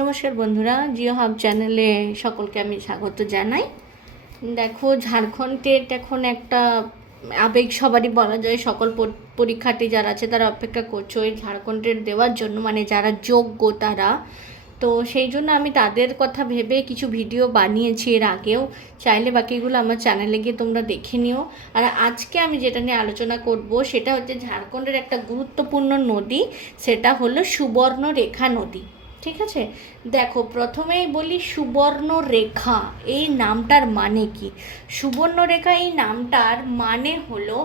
নমস্কার বন্ধুরা, জিও হাব চ্যানেলে সকলকে আমি স্বাগত জানাই। দেখো, ঝাড়খণ্ডের এখন একটা আবেগ সবারই বলা যায়। সকল পরীক্ষার্থী যারা আছে তারা অপেক্ষা করছে ওই ঝাড়খণ্ডের দেওয়ার জন্য, মানে যারা যোগ্য তারা। তো সেই জন্য আমি তাদের কথা ভেবে কিছু ভিডিও বানিয়েছি এর আগেও। চাইলে বাকিগুলো আমার চ্যানেলে গিয়ে তোমরা দেখে নিও। আর আজকে আমি যেটা নিয়ে আলোচনা করব সেটা হচ্ছে ঝাড়খণ্ডের একটা গুরুত্বপূর্ণ নদী, সেটা হলো সুবর্ণরেখা নদী। ঠিক আছে, দেখো প্রথমেই বলি সুবর্ণরেখা এই নামটার মানে কি। সুবর্ণরেখা এই নামটার মানে হলো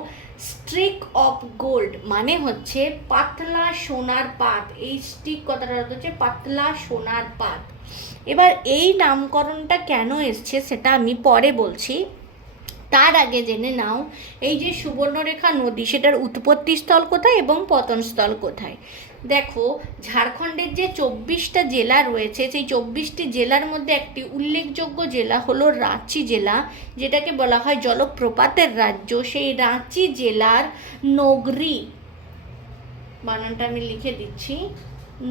স্ট্রিক অফ গোল্ড, মানে হচ্ছে পাতলা সোনার পাত। এই স্ট্রিক কথাটার অর্থ হচ্ছে পাতলা সোনার পাত। এবার এই নামকরণটা কেন এসছে সেটা আমি পরে বলছি। তার আগে জেনে নাও এই যে সুবর্ণরেখা নদী, সেটার উৎপত্তি স্থল কোথায় এবং পতনস্থল কোথায়। দেখো, ঝাড়খণ্ডের যে 24টা জেলা রয়েছে, সেই 24টি জেলার মধ্যে একটি উল্লেখযোগ্য জেলা হলো রাঁচি জেলা, যেটাকে বলা হয় জলপ্রপাতের রাজ্য। সেই রাঁচি জেলার নগরি, বানানটা আমি লিখে দিচ্ছি,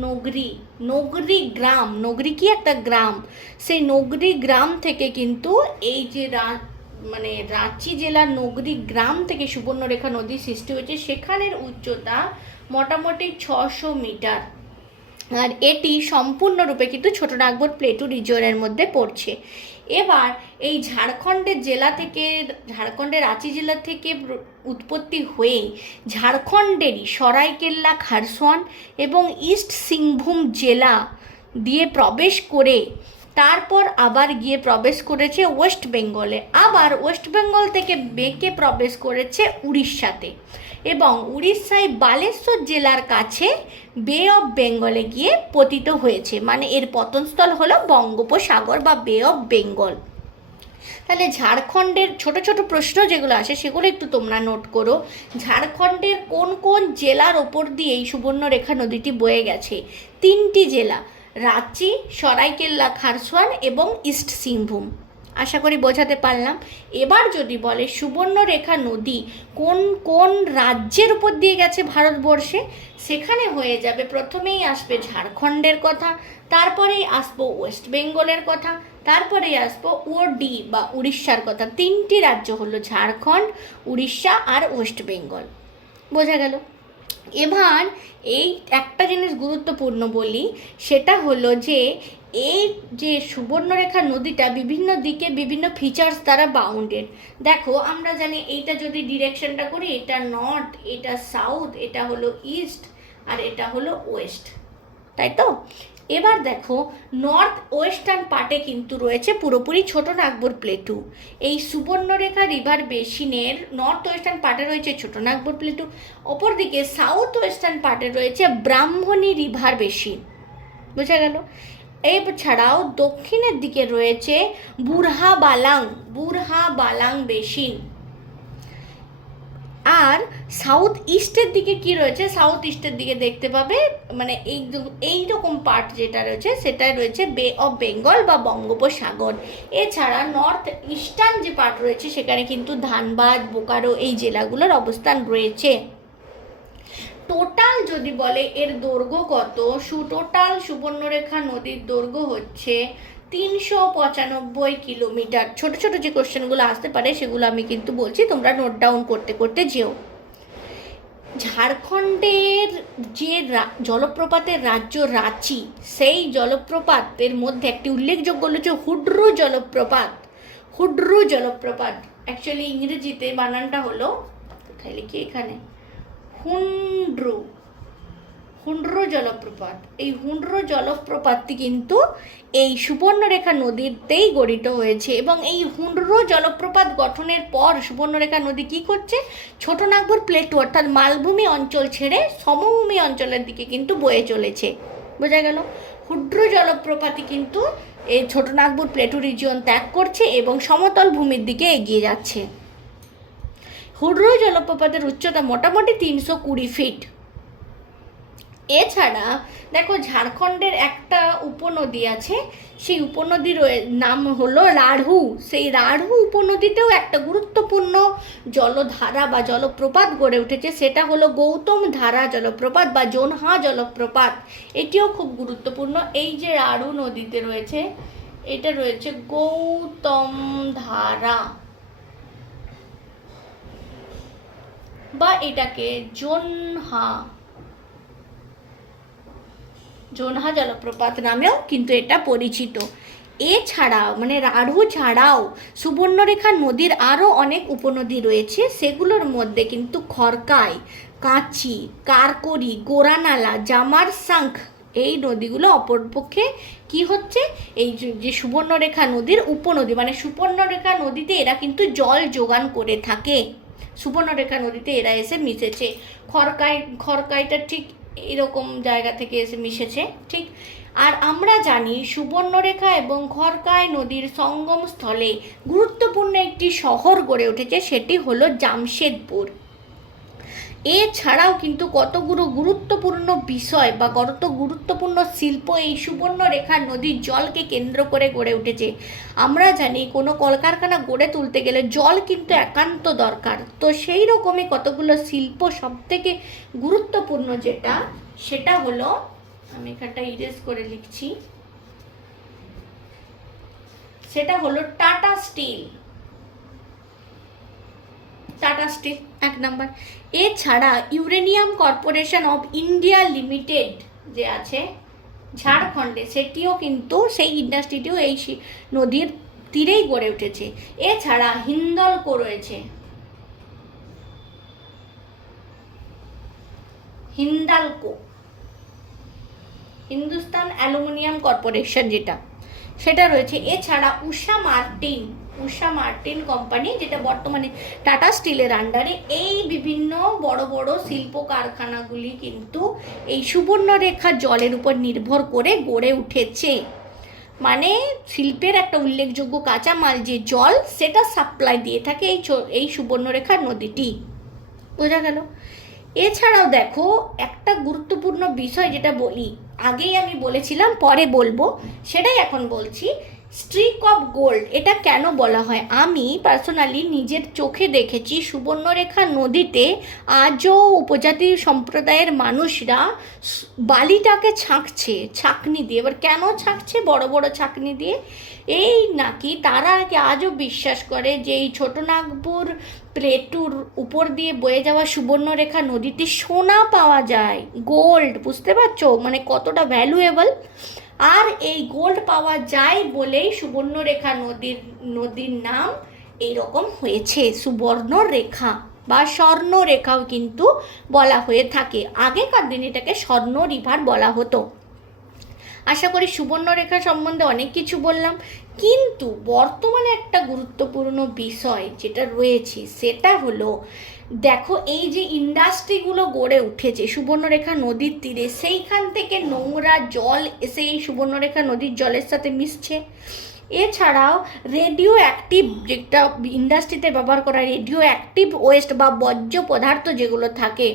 নগরি, নগরি গ্রাম, নগরি কি একটা গ্রাম, সেই নগরি গ্রাম থেকে কিন্তু এই যে মানে রাঁচি জেলার নগরি গ্রাম থেকে সুবর্ণরেখা নদী সৃষ্টি হয়েছে। সেখানের উচ্চতা মোটামুটি 600 মিটার। আর এটি সম্পূর্ণরূপে কিন্তু ছোটনাগপুর প্লেটু রিজিয়নের মধ্যে পড়ছে। এবার এই ঝাড়খণ্ডের জেলা থেকে, ঝাড়খণ্ডের রাঁচি জেলা থেকে উৎপত্তি হয়ে ঝাড়খণ্ডেরই সরাইকেল্লা, খারসওয়ান এবং ইস্ট সিংভূম জেলা দিয়ে প্রবেশ করে তারপর আবার গিয়ে প্রবেশ করেছে ওয়েস্ট বেঙ্গলে, আবার ওয়েস্ট বেঙ্গল থেকে বেঁকে প্রবেশ করেছে উড়িষ্যাতে, এবং উড়িষ্যায় বালেশ্বর জেলার কাছে বে অফ বেঙ্গলে গিয়ে পতিত হয়েছে। মানে এর পতনস্থল হলো বঙ্গোপসাগর বা বে অফ বেঙ্গল। তাহলে ঝাড়খণ্ডের ছোট ছোট প্রশ্ন যেগুলো আসে সেগুলো একটু তোমরা নোট করো। ঝাড়খণ্ডের কোন কোন জেলার ওপর দিয়ে এই সুবর্ণরেখা নদীটি বয়ে গেছে? 3টি জেলা, রাঁচি, সরাইকেল্লা, খারসওয়ান এবং ইস্ট সিংভূম। আশা করি বোঝাতে পারলাম। এবার যদি বলে সুবর্ণরেখা নদী কোন কোন রাজ্যের উপর দিয়ে গেছে ভারতবর্ষে, সেখানে হয়ে যাবে প্রথমেই আসবে ঝাড়খণ্ডের কথা, তারপরেই আসবো ওয়েস্ট বেঙ্গলের কথা, তারপরেই আসবো ওডি বা উড়িষ্যার কথা। 3টি রাজ্য হলো ঝাড়খণ্ড, উড়িষ্যা আর ওয়েস্ট বেঙ্গল। বোঝা গেল? এবার এই একটা জিনিস গুরুত্বপূর্ণ বলি, সেটা হলো যে এই যে সুবর্ণরেখা নদীটা বিভিন্ন দিকে বিভিন্ন ফিচার্স দ্বারা বাউন্ডেড। দেখো, আমরা জানি এইটা যদি ডিরেকশনটা করি, এটা নর্থ, এটা সাউথ, এটা হলো ইস্ট, আর এটা হলো ওয়েস্ট, তাই তো? এবার দেখো, নর্থ ওয়েস্টার্ন পার্টে কিন্তু রয়েছে পুরোপুরি ছোটনাগপুর প্লেটু। এই সুবর্ণরেখা রিভার বেসিনের নর্থ ওয়েস্টার্ন পার্টে রয়েছে ছোটনাগপুর প্লেটু, অপরদিকে সাউথ ওয়েস্টার্ন পার্টে রয়েছে ব্রাহ্মণী রিভার বেসিন। বোঝা গেল? এছাড়াও দক্ষিণের দিকে রয়েছে বুরহা বালাং বেসিন। আর সাউথ ইস্টের দিকে কি রয়েছে? সাউথ ইস্টের দিকে দেখতে পাবে, মানে এই রকম পার্ট যেটা রয়েছে সেটা রয়েছে বে অফ বেঙ্গল বা বঙ্গোপসাগর। এছাড়া নর্থ ইস্টার্ন যে পার্ট রয়েছে সেখানে কিন্তু ধানবাদ, বোকারো এই জেলাগুলোর অবস্থান রয়েছে। টোটাল যদি বলে এর দৈর্ঘ্য কত, টোটাল সুবর্ণরেখা নদীর দৈর্ঘ্য হচ্ছে 395 কিলোমিটার। ছোট ছোট যে কোশ্চেনগুলো আসতে পারে সেগুলো আমি কিন্তু বলছি, তোমরা নোট ডাউন করতে করতে যেও। ঝাড়খণ্ডের যে জলপ্রপাতের রাজ্য রাঁচি, সেই জলপ্রপাতের মধ্যে একটি উল্লেখযোগ্য হচ্ছে হুড্রু জলপ্রপাত। হুড্রু জলপ্রপাত অ্যাকচুয়ালি ইংরেজিতে বানানটা হলো, কোথায় লিখি, এখানে, হুন্ড্রু জলপ্রপাত। এই হুন্ড্রু জলপ্রপাতটি কিন্তু এই সুবর্ণরেখা নদীতেই গঠিত হয়েছে, এবং এই হুন্ড্রু জলপ্রপাত গঠনের পর সুবর্ণরেখা নদী কি করছে? ছোটনাগপুর প্লেটু অর্থাৎ মালভূমি অঞ্চল ছেড়ে সমভূমি অঞ্চলের দিকে কিন্তু বয়ে চলেছে। বোঝা গেল? হুড্রু জলপ্রপাতই কিন্তু এই ছোটনাগপুর প্লেটু রিজিয়ন ত্যাগ করছে এবং সমতল ভূমির দিকে এগিয়ে যাচ্ছে। হুড্রু জলপ্রপাতের উচ্চতা মোটামুটি 320 ফিট। এছাড়া দেখো ঝাড়খণ্ডের একটা উপনদী আছে, সেই উপনদীর নাম হলো রাঢ়ু। সেই রাঢ়ু উপনদীতেও একটা গুরুত্বপূর্ণ জলধারা বা জলপ্রপাত গড়ে উঠেছে, সেটা হলো গৌতম ধারা জলপ্রপাত বা জোনহা জলপ্রপাত। এটিও খুব গুরুত্বপূর্ণ। এই যে রাঢ়ু নদীতে রয়েছে, এটা রয়েছে গৌতম ধারা বা এটাকে জোনহা জলপ্রপাত নামেও কিন্তু এটা পরিচিত। এছাড়া মানে রাঢ়ু ছাড়াও সুবর্ণরেখা নদীর আরও অনেক উপনদী রয়েছে, সেগুলোর মধ্যে কিন্তু খড়কাই, কাঁচি, কারকরি, গোরানালা, জামার শঙ্খ এই নদীগুলো অপরপক্ষে কি হচ্ছে, এই যে সুবর্ণরেখা নদীর উপনদী, মানে সুবর্ণরেখা নদীতে এরা কিন্তু জল যোগান করে থাকে। সুবর্ণরেখা নদীতে এরা এসে মিশেছে। খড়কাইটা ঠিক এরকম জায়গা থেকে এসে মিশেছে, ঠিক। আর আমরা জানি সুবর্ণরেখা এবং খড়কাই নদীর সঙ্গম স্থলে গুরুত্বপূর্ণ একটি শহর গড়ে উঠেছে, সেটি হলো জামশেদপুর। এছাড়াও কিন্তু কতগুলো গুরুত্বপূর্ণ বিষয় বা কত গুরুত্বপূর্ণ শিল্প এই সুবর্ণরেখা নদীর জলকে কেন্দ্র করে গড়ে উঠেছে। আমরা জানি কোনো কলকারখানা গড়ে তুলতে গেলে জল কিন্তু একান্ত দরকার, তো সেই রকমই কতগুলো শিল্প সবথেকে গুরুত্বপূর্ণ যেটা, সেটা হলো, আমি এখানটা ইরেজ করে লিখছি, সেটা হলো টাটা স্টিল। টাটা স্টিল এক নাম্বার। এছাড়া uranium corporation of India limited যে আছে ঝাড়খণ্ডে, সেটিও কিন্তু সেই ইন্ডাস্ট্রিটিও এই নদীর তীরেই গড়ে উঠেছে। এছাড়া হিন্দলকো রয়েছে, হিন্দালকো, হিন্দুস্তান অ্যালুমিনিয়াম কর্পোরেশন যেটা, সেটা রয়েছে। এছাড়া উষা মার্টিন কোম্পানি, যেটা বর্তমানে টাটা স্টিলের আন্ডারে, এই বিভিন্ন বড় বড় শিল্প কারখানাগুলি কিন্তু এই সুবর্ণরেখা জলের উপর নির্ভর করে গড়ে উঠেছে। মানে শিল্পের একটা উল্লেখযোগ্য কাঁচামাল যে জল, সেটা সাপ্লাই দিয়ে থাকে এই সুবর্ণরেখা নদীটি। বোঝা গেল? এছাড়াও দেখো একটা গুরুত্বপূর্ণ বিষয় যেটা বলি, আগেই আমি বলেছিলাম, পরে বলবো, সেটাই এখন বলছি। স্ট্রিক অফ গোল্ড এটা কেন বলা হয়? আমি পার্সোনালি নিজের চোখে দেখেছি সুবর্ণরেখা নদীতে আজও উপজাতি সম্প্রদায়ের মানুষরা বালিটাকে ছাঁকনি দিয়ে। এবার কেন ছাঁকছে বড় বড় ছাঁকনি দিয়ে? এই নাকি তারা আজও বিশ্বাস করে যে এই ছোটনাগপুর প্লেটুর উপর দিয়ে বয়ে যাওয়া সুবর্ণরেখা নদীতে সোনা পাওয়া যায়, গোল্ড। বুঝতে পারছো মানে কতটা ভ্যালুয়েবল? আর এই গোল্ড পাওয়া যায় বলেই সুবর্ণরেখা নদীর নাম এইরকম হয়েছে, সুবর্ণরেখা বা স্বর্ণরেখাও কিন্তু বলা হয়ে থাকে। আগেকার দিনে এটাকে স্বর্ণ রিভার বলা হতো। আশা করি সুবর্ণরেখা সম্বন্ধে অনেক কিছু বললাম, কিন্তু বর্তমানে একটা গুরুত্বপূর্ণ বিষয় যেটা রয়েছে, সেটা হলো দেখো এই যে ইন্ডাস্ট্রিগুলো গড়ে উঠেছে সুবর্ণরেখা নদীর তীরে, সেইখান থেকে নোংরা জল এসে এই সুবর্ণরেখা নদীর জলের সাথে মিশছে। এছাড়াও রেডিও অ্যাক্টিভ, যেটা ইন্ডাস্ট্রিতে ব্যবহার করা রেডিও অ্যাক্টিভ ওয়েস্ট বা বর্জ্য পদার্থ যেগুলো থাকে,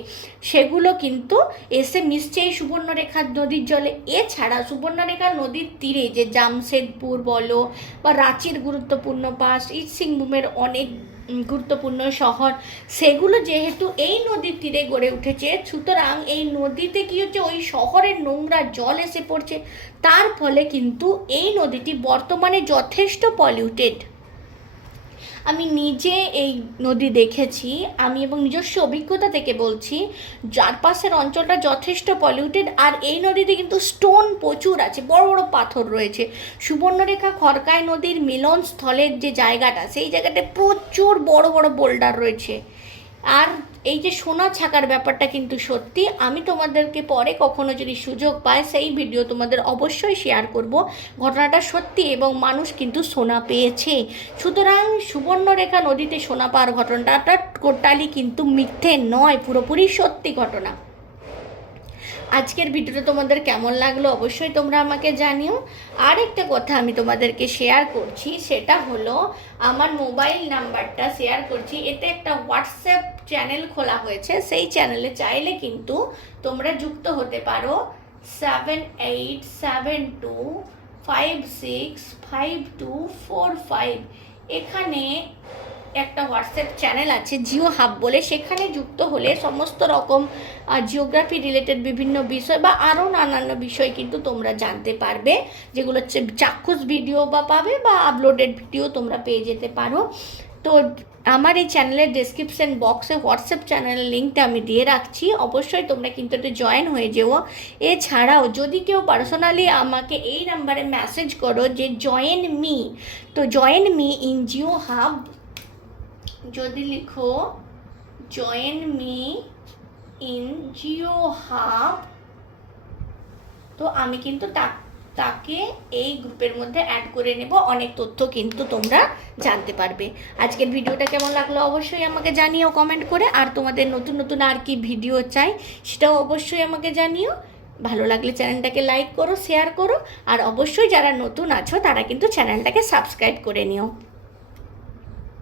সেগুলো কিন্তু এসে মিশছে এই সুবর্ণরেখা নদীর জলে। এছাড়া সুবর্ণরেখা নদীর তীরে যে জামশেদপুর বলো বা রাঁচির গুরুত্বপূর্ণ পাস, সিংভূমের অনেক গুরুত্বপূর্ণ শহর, সেগুলো যেহেতু এই নদীর তীরে গড়ে উঠেছে, সুতরাং এই নদীতে কি হচ্ছে, ওই শহরের নোংরা জল এসে পড়ছে, তার ফলে কিন্তু এই নদীটি বর্তমানে যথেষ্ট পলিউটেড। আমি নিজে এই নদী দেখেছি, আমি এবং নিজস্ব অভিজ্ঞতা থেকে বলছি, চারপাশের অঞ্চলটা যথেষ্ট পলিউটেড। আর এই নদীতে কিন্তু স্টোন প্রচুর আছে, বড় বড় পাথর রয়েছে। সুবর্ণরেখা খড়কাই নদীর মিলনস্থলের যে জায়গাটা, সেই জায়গাটায় প্রচুর বড় বড় বোল্ডার রয়েছে। আর এই যে সোনা ছাকার ব্যাপারটা কিন্তু সত্যি, আমি তোমাদেরকে পরে কখনো যদি সুযোগ পায় সেই ভিডিও তোমাদের অবশ্যই শেয়ার করব। ঘটনাটা সত্যি এবং মানুষ কিন্তু সোনা পেয়েছে। সুতরাং সুবর্ণরেখা নদীতে সোনা পাওয়ার ঘটনাটা টোটালি কিন্তু মিথ্যে নয়, পুরোপুরি সত্যি ঘটনা। আজকের ভিডিওটা তোমাদের কেমন লাগলো অবশ্যই তোমরা আমাকে জানিও। আর একটা কথা আমি তোমাদেরকে শেয়ার করছি, সেটা হলো আমার মোবাইল নাম্বারটা শেয়ার করছি। এতে একটা হোয়াটসঅ্যাপ চ্যানেল খোলা হয়েছে, সেই চ্যানেলে চাইলে কিন্তু তোমরা যুক্ত হতে পারো। 7872565245 এখানে একটা হোয়াটসঅ্যাপ চ্যানেল আছে জিও হাব বলে, সেখানে যুক্ত হলে সমস্ত রকম জিওগ্রাফি রিলেটেড বিভিন্ন বিষয় বা আরও নানান বিষয় কিন্তু তোমরা জানতে পারবে, যেগুলো হচ্ছে চাক্ষুষ ভিডিও বা পাবে বা আপলোডেড ভিডিও তোমরা পেয়ে যেতে পারো। তো আমার এই চ্যানেলের ডেসক্রিপশন বক্সে হোয়াটসঅ্যাপ চ্যানেলের লিঙ্কটা আমি দিয়ে রাখছি, অবশ্যই তোমরা কিন্তু একটু জয়েন হয়ে যেও। এছাড়াও যদি কেউ পার্সোনালি আমাকে এই নাম্বারে মেসেজ করো যে জয়েন মি, তো join me in Jio hub, যদি লিখো join me in Jio hub, তো আমি কিন্তু তাকে এই গ্রুপের মধ্যে অ্যাড করে নেব। অনেক তথ্য কিন্তু তোমরা জানতে পারবে। আজকের ভিডিওটা কেমন লাগলো অবশ্যই আমাকে জানিও কমেন্ট করে। আর তোমাদের নতুন নতুন আর কি ভিডিও চাই সেটাও অবশ্যই আমাকে জানিও। ভালো লাগলে চ্যানেলটাকে লাইক করো, শেয়ার করো, আর অবশ্যই যারা নতুন আছো তারা কিন্তু চ্যানেলটাকে সাবস্ক্রাইব করে নিও।